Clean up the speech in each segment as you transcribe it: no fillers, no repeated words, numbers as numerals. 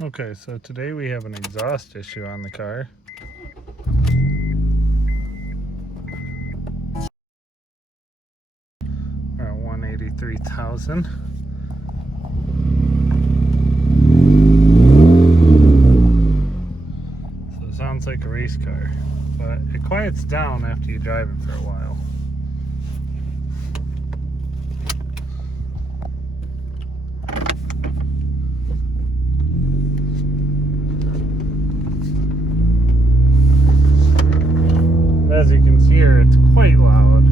Okay, so today we have an exhaust issue on the car. We're at 183,000. So it sounds like a race car, but it quiets down after you drive it for a while. As you can hear, it's quite loud.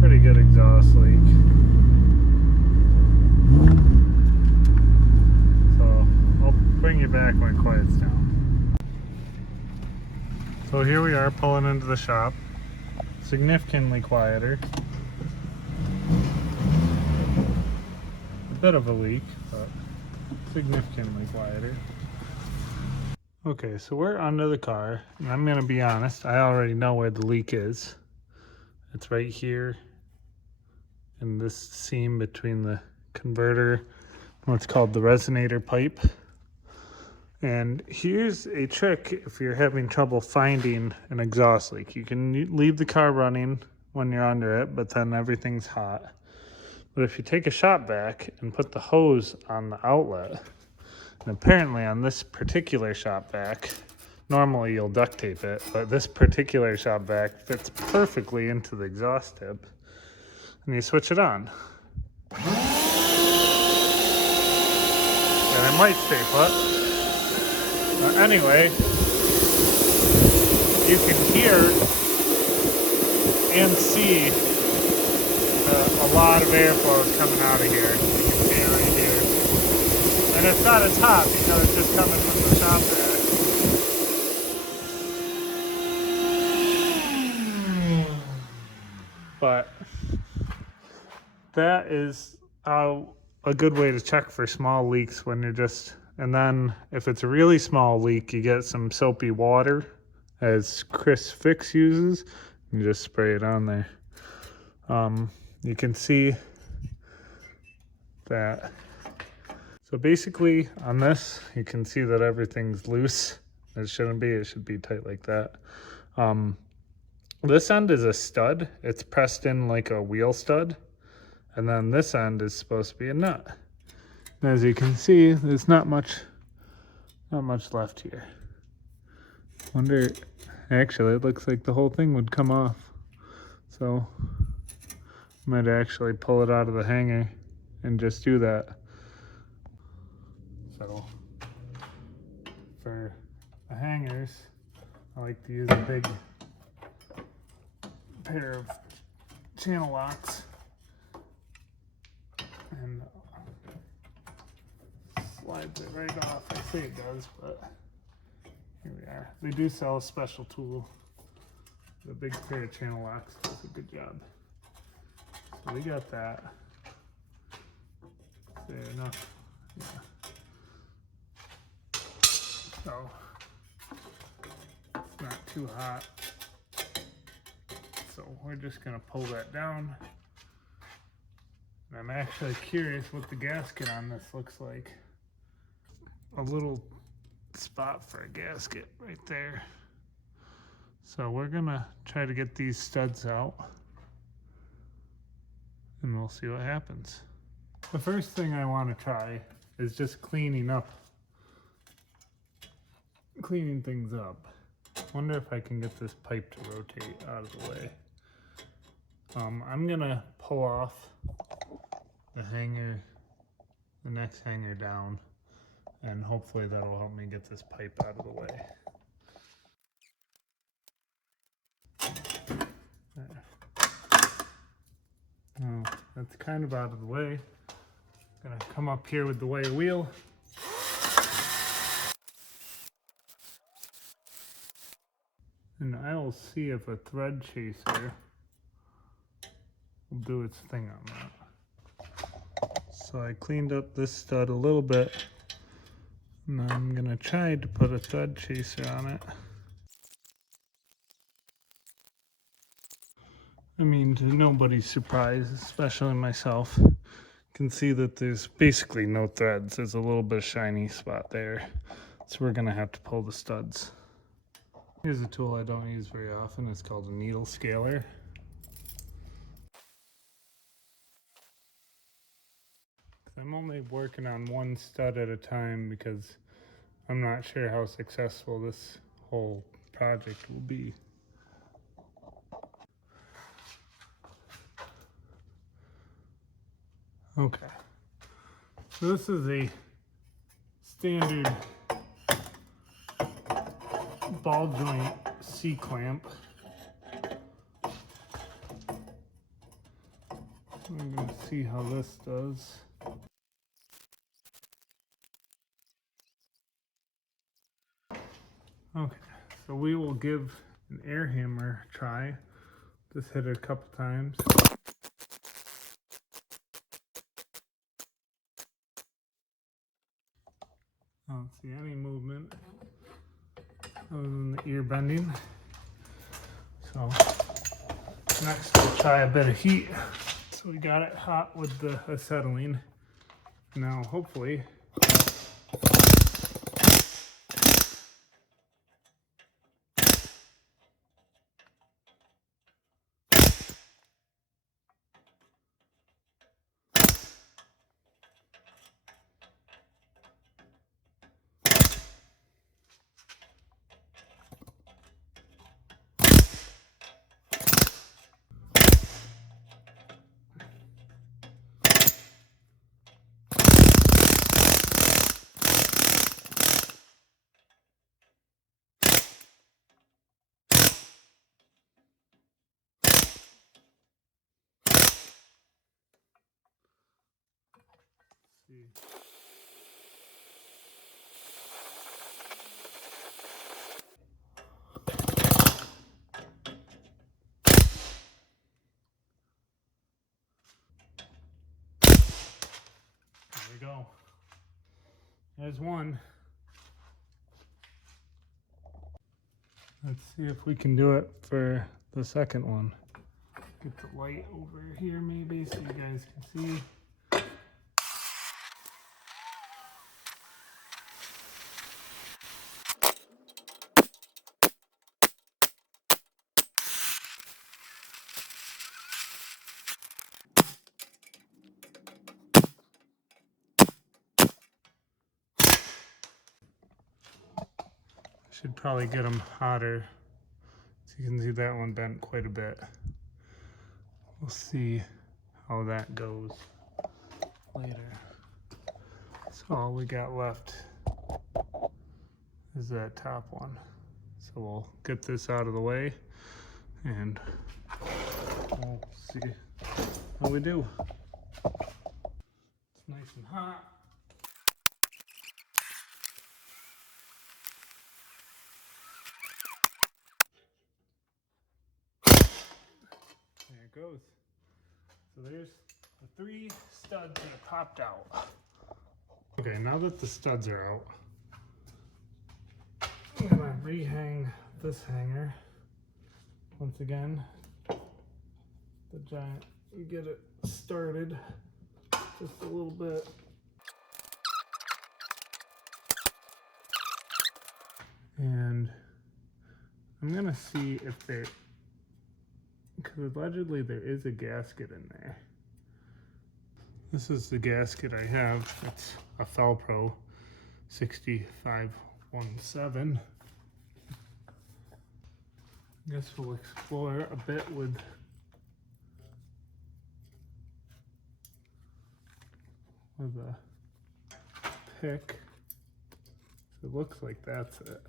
Pretty good exhaust leak. So I'll bring you back when it quiets down. So here we are pulling into the shop. Significantly quieter. A bit of a leak, but significantly quieter. Okay, so we're under the car, and I'm gonna be honest, I already know where the leak is. It's right here in this seam between the converter and what's called the resonator pipe. And here's a trick if you're having trouble finding an exhaust leak. You can leave the car running when you're under it, but then everything's hot. But if you take a shop vac and put the hose on the outlet, and apparently on this particular shop vac, normally you'll duct tape it, but this particular shop vac fits perfectly into the exhaust tip, and you switch it on. And it might stay put. Anyway, you can hear and see a lot of airflow is coming out of here. You can see it right here. And it's not as hot because it's just coming from the shop vac. But that is a good way to check for small leaks when you're just, and then if it's a really small leak, you get some soapy water, as Chris Fix uses, and just spray it on there. You can see that. So basically on this, you can see that everything's loose. It shouldn't be, it should be tight like that. This end is a stud. It's pressed in like a wheel stud. And then this end is supposed to be a nut. And as you can see, there's not much left here. Wonder, actually it looks like the whole thing would come off. So might actually pull it out of the hanger and just do that. So for the hangers, I like to use a big pair of channel locks and slides it right off. I say it does, but here we are. They do sell a special tool. The big pair of channel locks does a good job. So we got that. Fair enough. Yeah. So it's not too hot. So we're just gonna pull that down. And I'm actually curious what the gasket on this looks like. A little spot for a gasket right there. So we're gonna try to get these studs out and we'll see what happens. The first thing I want to try is just cleaning things up. Wonder if I can get this pipe to rotate out of the way. I'm gonna pull off the hanger, the next hanger down, and hopefully that'll help me get this pipe out of the way. There. Oh, that's kind of out of the way. Gonna come up here with the wire wheel. And I'll see if a thread chaser will do its thing on that. So I cleaned up this stud a little bit, and I'm gonna try to put a thread chaser on it. I mean, to nobody's surprise, especially myself, can see that there's basically no threads. There's a little bit of shiny spot there. So we're gonna have to pull the studs. Here's a tool I don't use very often. It's called a needle scaler. I'm only working on one stud at a time because I'm not sure how successful this whole project will be. Okay, so this is a standard ball joint C-clamp. We're going to see how this does. Okay, so we will give an air hammer a try. Just hit it a couple times. I don't see any movement other than the ear bending. So next we'll try a bit of heat. So we got it hot with the acetylene. Now hopefully see. There we go. There's one. Let's see if we can do it for the second one. Get the light over here maybe so you guys can see. Should probably get them hotter. So you can see that one bent quite a bit. We'll see how that goes later. So all we got left is that top one. So we'll get this out of the way and we'll see how we do. It's nice and hot. There it goes. So there's the 3 studs that have popped out. Okay, now that the studs are out, I'm gonna rehang this hanger. Once again, the giant, you get it started just a little bit. And I'm gonna see if there, because allegedly there is a gasket in there. This is the gasket I have. It's a Felpro 6517. I guess we'll explore a bit with a pick. So it looks like that's it.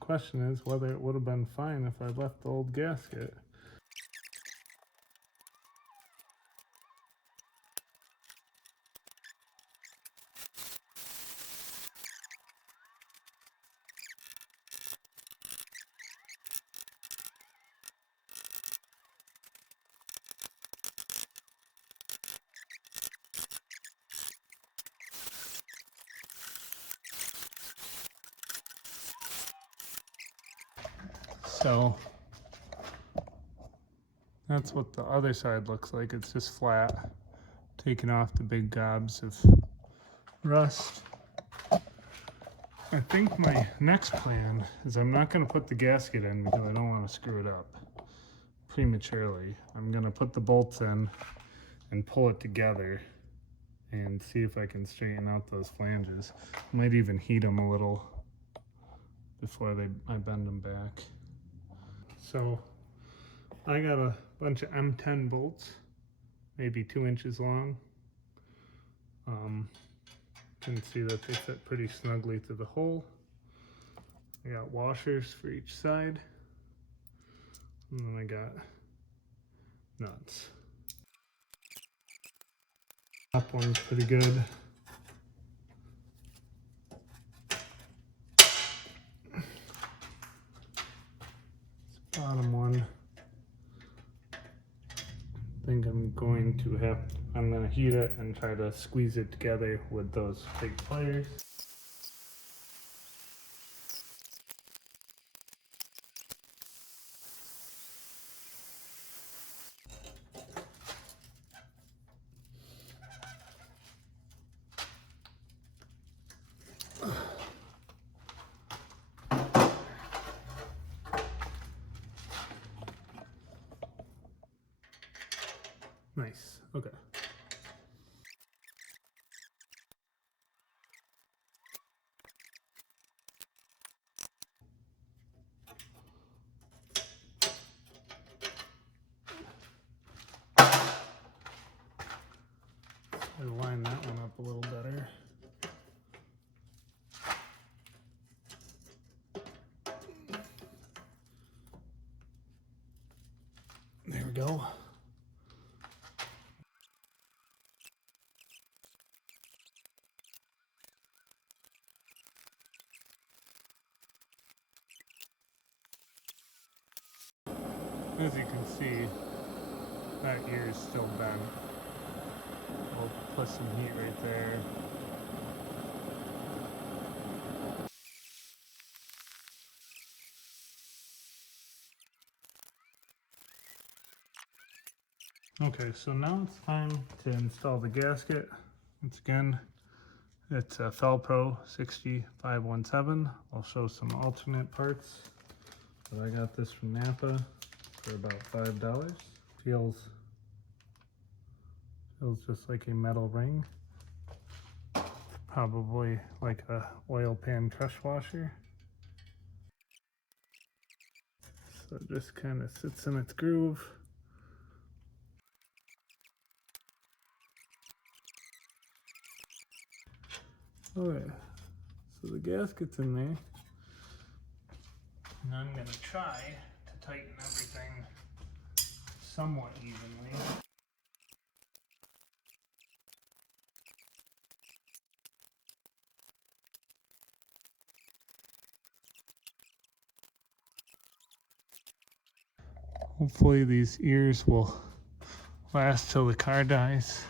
Question is whether it would have been fine if I left the old gasket. So That's what the other side looks like. It's just flat, taking off the big gobs of rust. I think my next plan is I'm not going to put the gasket in because I don't want to screw it up prematurely. I'm going to put the bolts in and pull it together and see if I can straighten out those flanges. Might even heat them a little before I bend them back. So I got a bunch of M10 bolts, maybe 2 inches long. You can see that they fit pretty snugly through the hole. I got washers for each side, and then I got nuts. Top one's pretty good. This bottom one, I think I'm going to heat it and try to squeeze it together with those big pliers. Nice, okay. I'll line that one up a little better. There we go. As you can see, that ear is still bent. We'll put some heat right there. Okay, so now it's time to install the gasket. Once again, it's a Felpro 60517. I'll show some alternate parts, but I got this from Napa for about $5. Feels just like a metal ring. Probably like a oil pan crush washer. So it just kind of sits in its groove. Okay, so the gasket's in there. And I'm going to try to tighten everything somewhat evenly. Hopefully these ears will last till the car dies.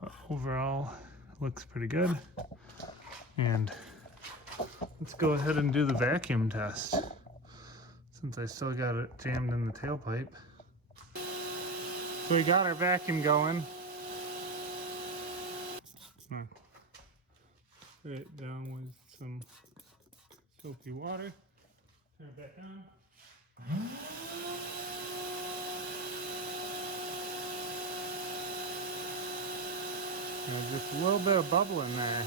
But overall, it looks pretty good. And let's go ahead and do the vacuum test, since I still got it jammed in the tailpipe. So we got our vacuum going. Put it down with some soapy water. Turn it back on. There's just a little bit of bubble in there.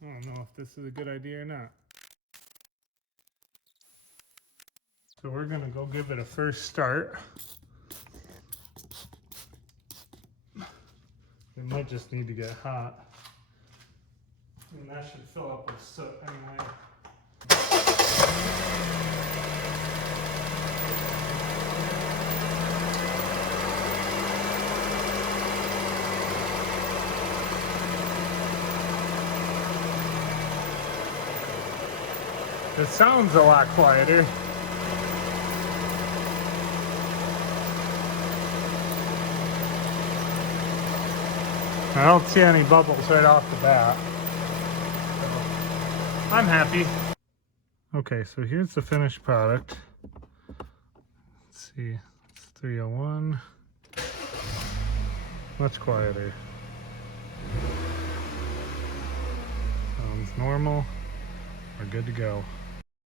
I don't know if this is a good idea or not. So we're gonna go give it a first start. It might just need to get hot. And that should fill up with soot anyway. It sounds a lot quieter. I don't see any bubbles right off the bat. So I'm happy. Okay, so here's the finished product. Let's see, let's 301. Much quieter. Sounds normal. We're good to go.